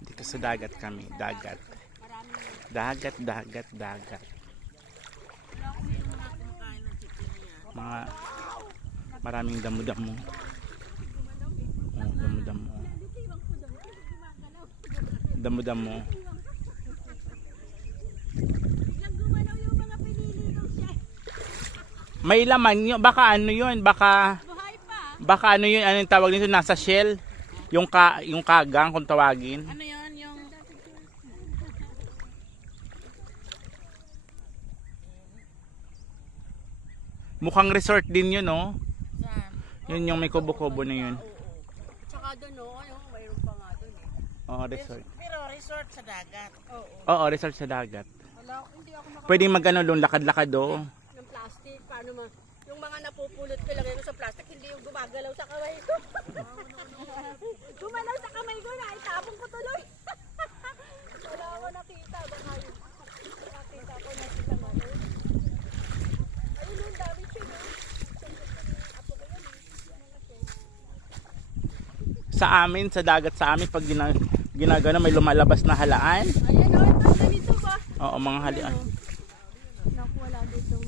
Dito sa dagat kami, dagat. Dagat. Mga maraming damo-damo. Oh, damo-damo. Damo-damo. May laman yun, baka ano yun, baka ano yun, anong tawag nito, nasa shell, yung kagang kung tawagin. Ano yun, yung Mukhang resort din yun, no? saan? Yun yung may kubo-kubo na yun. Tsaka doon, mayroon pa nga doon eh. Oo, resort. Pero resort sa dagat. Oo. Oo, resort sa dagat. Wala, hindi ako Pwedeng magano doon, lakad-lakad do. ng plastic. Paano ma? Yung mga napupulot ko, lagay ko sa plastic, hindi yung gumagalaw sa kamay ko. Gumalaw sa kamay ko na, itapon ko tuloy. Wala ako nakita. Baka yung nakita ko na sila ano. Ayun yung dami siya. Apo ko yan. Sa amin, sa dagat sa amin, pag ginagano, may lumalabas na halaan. Ayan o, ito ganito ba? Oo, mga halaan. Naku, wala dito.